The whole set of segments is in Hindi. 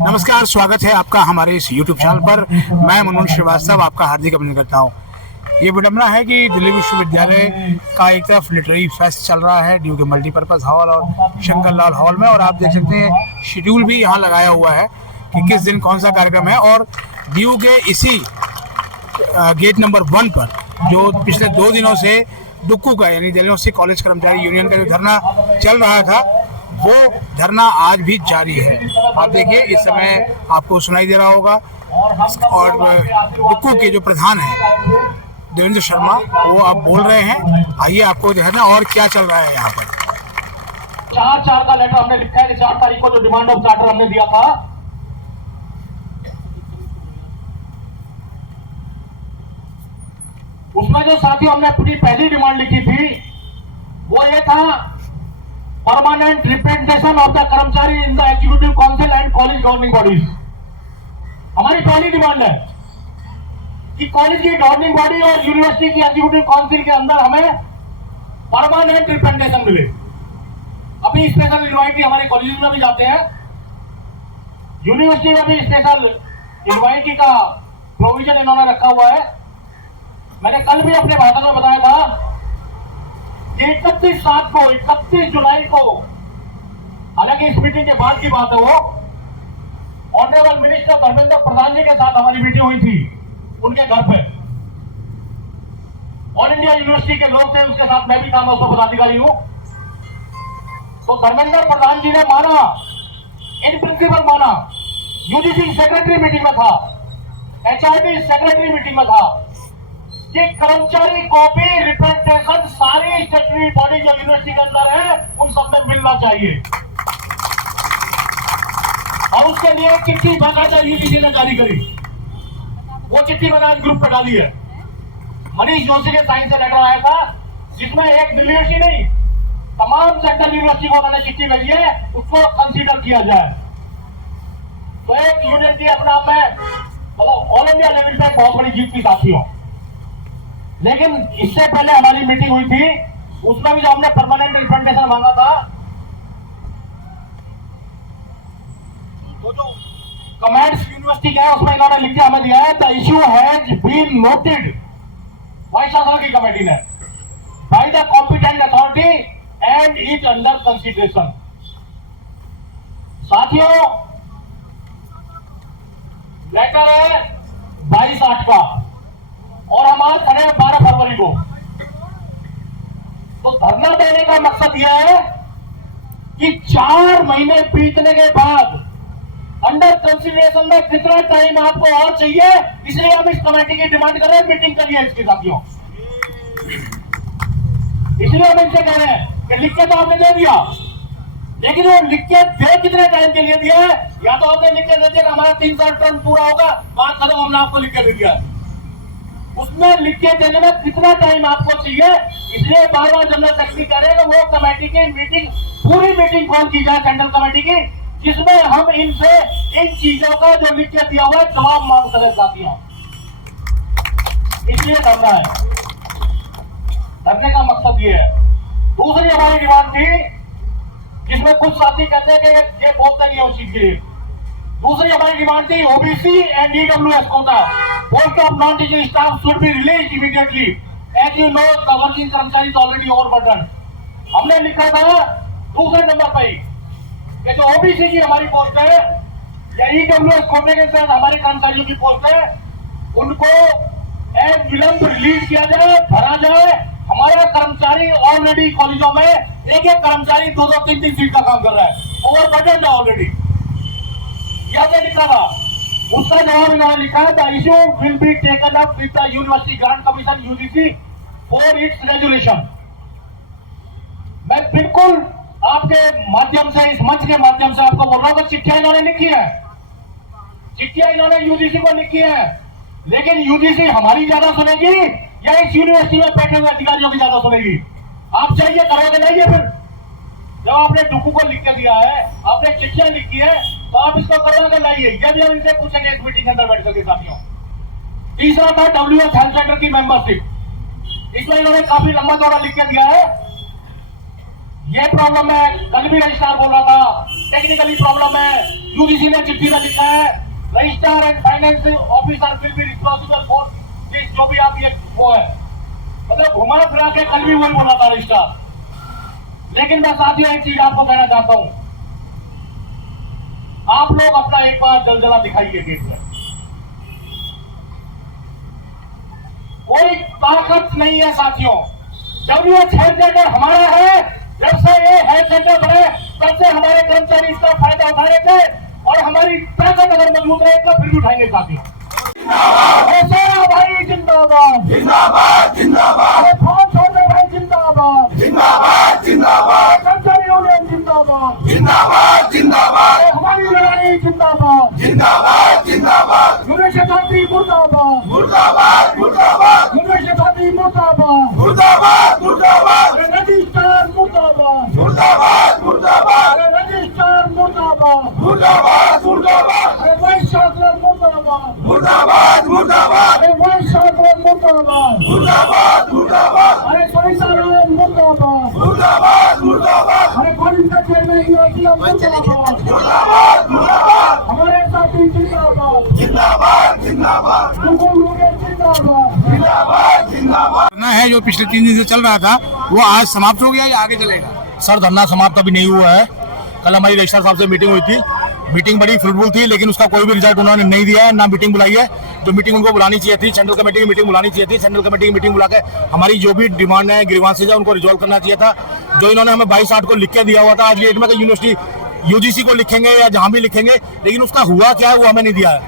नमस्कार, स्वागत है आपका हमारे इस YouTube चैनल पर। मैं मनोज श्रीवास्तव आपका हार्दिक अभिनंदन करता हूँ। ये विडम्बना है कि दिल्ली विश्वविद्यालय का एक तरफ लिटरेरी फेस्ट चल रहा है ड्यू के मल्टीपर्पज़ हॉल और शंकर लाल हॉल में, और आप देख सकते हैं शेड्यूल भी यहाँ लगाया हुआ है कि किस दिन कौन सा कार्यक्रम है। और ड्यू के इसी गेट नंबर 1 पर जो पिछले 2 दिनों से डुक्कू का यानी दिल्ली यूनिवर्सिटी कॉलेज कर्मचारी यूनियन का जो धरना चल रहा था, वो धरना आज भी जारी है। आप देखिए, इस समय आपको सुनाई दे रहा होगा, और डुक्कू के जो प्रधान हैं देवेंद्र शर्मा, वो अब बोल रहे हैं। आइए आपको जो है ना और क्या चल रहा है यहाँ पर। 4 का लेटर हमने लिखा है। 4 तारीख को जो डिमांड ऑफ चार्टर हमने दिया था, उसमें जो साथियों हमने अपनी पहली डिमांड लिखी थी वो ये था, परमानेंट रिप्रेजेंटेशन ऑफ द कर्मचारी in the executive council and college governing bodies. हमारी पहली डिमांड है कि कॉलेज की गवर्निंग बॉडी और यूनिवर्सिटी की एग्जीक्यूटिव काउंसिल के अंदर हमें परमानेंट रिप्रेजेंटेशन मिले। अभी स्पेशल इनवाइटी हमारे कॉलेज में भी जाते हैं, यूनिवर्सिटी में भी स्पेशल इनवाइटी का प्रोविजन इन्होंने रखा हुआ है। मैंने कल भी अपने भाषण में बताया था कि 31 जुलाई को, हालांकि इस मीटिंग के बाद की बात है, वो ऑनरेबल मिनिस्टर धर्मेंद्र प्रधान जी के साथ हमारी मीटिंग हुई थी उनके घर पे। ऑल इंडिया यूनिवर्सिटी के लोग थे, उसके साथ मैं भी था, मैं उसका पदाधिकारी हूं। तो धर्मेंद्र प्रधान जी ने माना, इन प्रिंसिपल माना, यूजीसी सेक्रेटरी मीटिंग में था, एचआरडी सेक्रेटरी मीटिंग में था कि कर्मचारी कॉपी रिप्रेजेंटेशन सारी स्टेटरी बॉडी जो यूनिवर्सिटी के अंदर है उन सब में मिलना चाहिए। और उसके लिए चिट्ठी बाकायदा यूजीसी ने जारी करी। वो चिट्ठी मैंने आज ग्रुप पे डाली है। मनीष जोशी के साइन से लेटर आया था, जिसमें एक दिल्ली यूनिवर्सिटी नहीं, तमाम सेंट्रल यूनिवर्सिटी को उन्होंने चिट्ठी भेजी है, उसको कंसीडर किया जाए। तो एक यूनिवर्सिटी अपना आप में मतलब ऑल इंडिया लेवल पे बहुत बड़ी जीत की साथियों। लेकिन इससे पहले हमारी मीटिंग हुई थी, उसमें भी जो हमने परमानेंट रिप्रेजेंटेशन मांगा था, तो जो कमेंट्स यूनिवर्सिटी के हैं उसमें इन्होंने लिख के हमें दिया है, the issue has been noted, vice chancellor की कमेटी ने, by the competent authority and is under consideration. साथियों, लेटर है 22/8 का और हम आज खड़े हैं 12 फरवरी को। तो धरना देने का मकसद यह है कि 4 महीने बीतने के बाद अंडर कंसिडरेशन में कितना टाइम आपको और चाहिए, इसलिए हम इस कमेटी की डिमांड कर रहे हैं, मीटिंग करिए इसके साथियों। इसलिए हम इनसे कह रहे हैं कि लिख के तो आपने दे दिया, लेकिन वो लिख के दे कितने टाइम के लिए दिया है? या तो आपने लिख के दे दिया हमारा 3 साल टर्म पूरा होगा, बात खत्म, हमने आपको लिख के दे दिया। उसमें लिख के देने में कितना टाइम आपको चाहिए, इसलिए बार-बार जनरल सेक्रेटरी कह रहे हैं कि वो कमेटी की मीटिंग, पूरी मीटिंग कॉल की जाए सेंट्रल कमेटी की, जिसमें हम इनसे इन चीजों का जो लिख के दिया हुआ है जवाब मांग सके साथियों। इसलिए धरना है, धरने का मकसद ये है। दूसरी हमारी डिमांड थी, जिसमें कुछ साथी कहते हैं कि ये बोलते नहीं है उस चीज के लिए। दूसरी हमारी डिमांड थी, OBC and EWS quota post of non teaching staff should be released immediately, as you know the working कर्मचारी इज ऑलरेडी ओवरबर्डन। हमने लिखा था दूसरे नंबर पर कि जो ओबीसी की हमारी पोस्ट है या ईडब्ल्यूएस कोटे के तहत हमारे कर्मचारियों की पोस्ट है, उनको एज विलंब रिलीज किया जाए, भरा जाए। हमारा कर्मचारी ऑलरेडी कॉलेजों में एक कर्मचारी 2-2, 3-3 सीट का काम कर रहा है, ओवरबर्डन है ऑलरेडी। यह लिखा था, उसका जवाब इन्होंने लिखा है, the issue will be taken up with the university grant commission UGC for its resolution. मैं बिल्कुल आपके माध्यम से, इस मंच के माध्यम से आपको बोल रहा हूं कि चिट्ठियां इन्होंने लिखी है, चिट्ठियां इन्होंने यूजीसी को लिखी है, लेकिन यूजीसी हमारी ज्यादा सुनेगी या इस यूनिवर्सिटी में बैठे हुए अधिकारियों की ज्यादा सुनेगी? आप चाहिए करवा के लाइए। फिर जब आपने डुक्कू को लिख के दिया है, आपने चिट्ठियां लिखी है, तो आप इसको करवा के लाइए। ये भी हम इनसे पूछेंगे इस मीटिंग के अंदर बैठ करके साथियों। तीसरा था डब्ल्यूएच हेल्थ सेंटर की मेंबरशिप, इसमें इन्होंने काफी लंबा दौरा लिख के दिया है। ये प्रॉब्लम है, कल भी रजिस्ट्रार बोल रहा था टेक्निकली प्रॉब्लम है। यूजीसी ने चिट्ठी में लिखा है registrar and finance officer will be responsible for this, जो भी आप ये वो है, मतलब घुमा फिरा के कल भी वही बोला था रजिस्ट्रार। लेकिन मैं साथियों एक चीज आपको कहना चाहता हूं, आप लोग अपना एक बार जलजला दिखाइए गेट पर। कोई ताकत नहीं है साथियों, जब ये हेल्थ सेंटर हमारा है, जब से ये हेल्थ सेंटर बने तब से हमारे कर्मचारी इसका फायदा उठा रहे थे, और हमारी ताकत अगर मजबूत रहे तो फिर भी उठाएंगे साथियों। भाई जिंदाबाद जिंदाबाद जिंदाबाद, फोन छोड़ने भाई जिंदाबाद जिंदाबाद जिंदाबाद, कर्मचारी यूनियन जिंदाबाद जिंदाबाद जिंदाबाद, हमारी लड़ाई जिंदाबाद जिंदाबाद जिंदाबाद, यूनिवर्सिटी मुर्दाबाद मुर्दाबाद मुर्दाबाद, यूनिवर्सिटी मुर्दाबाद मुर्दाबाद मुर्दाबाद, रजिस्ट्रार मुर्दाबाद मुर्दाबाद मुर्दाबाद, रजिस्ट्रार मुर्दाबाद मुर्दाबाद मुर्दाबाद, वाइस चांसलर मुर्दाबाद मुर्दाबाद मुर्दाबाद, वाइस चांसलर मुर्दाबाद मुर्दाबाद मुर्दाबाद, अरे सविताराम मुर्दाबाद मुर्दाबाद मुर्दाबाद, अरे कॉलेज का चेयरमैन मुर्दाबाद मुर्दाबाद मुर्दाबाद, हमारे साथी जिंदाबाद जिंदाबाद जिंदाबाद, जिंदाबाद जिंदाबाद जिंदाबाद। धरना है जो पिछले 3 दिन से चल रहा था, वो आज समाप्त हो गया या आगे चलेगा? सर धरना समाप्त अभी नहीं हुआ है। कल हमारी रजिस्ट्रार साहब से मीटिंग हुई थी, मीटिंग बड़ी फ्रूटफुल थी, लेकिन उसका कोई भी रिजल्ट उन्होंने नहीं दिया है, ना मीटिंग बुलाई है। जो मीटिंग उनको बुलानी चाहिए थी, सेंट्रल कमेटी की मीटिंग बुलानी चाहिए थी, सेंट्रल कमेटी की मीटिंग बुला के हमारी जो भी डिमांड है, ग्रीवांसेज है, उनको रिजॉल्व करना चाहिए था। जो इन्होंने हमें 22/8 को लिख के दिया हुआ था आज डेट में कि यूनिवर्सिटी यूजीसी को लिखेंगे या जहां भी लिखेंगे, लेकिन उसका हुआ क्या है वो हमें नहीं दिया है।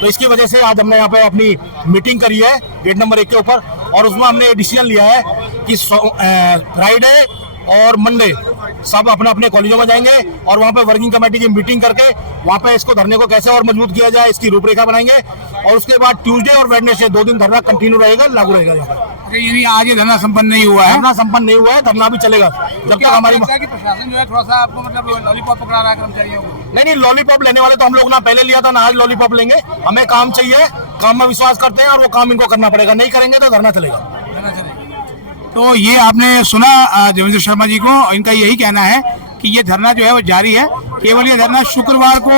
तो इसकी वजह से आज हमने यहाँ पे अपनी मीटिंग करी है गेट नंबर 1 के ऊपर, और उसमें हमने डिसीजन लिया है कि फ्राइडे और मंडे सब अपने अपने कॉलेजों में जाएंगे और वहाँ पे वर्किंग कमेटी की मीटिंग करके वहाँ पे इसको धरने को कैसे और मजबूत किया जाए इसकी रूपरेखा बनाएंगे, और उसके बाद ट्यूसडे और वेडनेसडे 2 दिन धरना कंटिन्यू रहेगा, लागू रहेगा। यहाँ पे यानी आज ये धरना संपन्न नहीं हुआ है? धरना संपन्न नहीं हुआ है, धरना भी चलेगा जब तक हमारी प्रशासन जो है थोड़ा सा आपको मतलब लॉलीपॉप पकड़ा रहा है कर्मचारियों को। नहीं, लॉलीपॉप लेने वाले तो हम लोग ना पहले लिया था ना आज लॉलीपॉप लेंगे। हमें काम चाहिए, काम में विश्वास करते हैं और वो काम इनको करना पड़ेगा, नहीं करेंगे तो धरना चलेगा। तो ये आपने सुना देवेंद्र शर्मा जी को, इनका यही कहना है कि ये धरना जो है वो जारी है। केवल ये धरना शुक्रवार को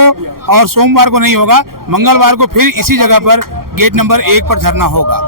और सोमवार को नहीं होगा, मंगलवार को फिर इसी जगह पर गेट नंबर 1 पर धरना होगा।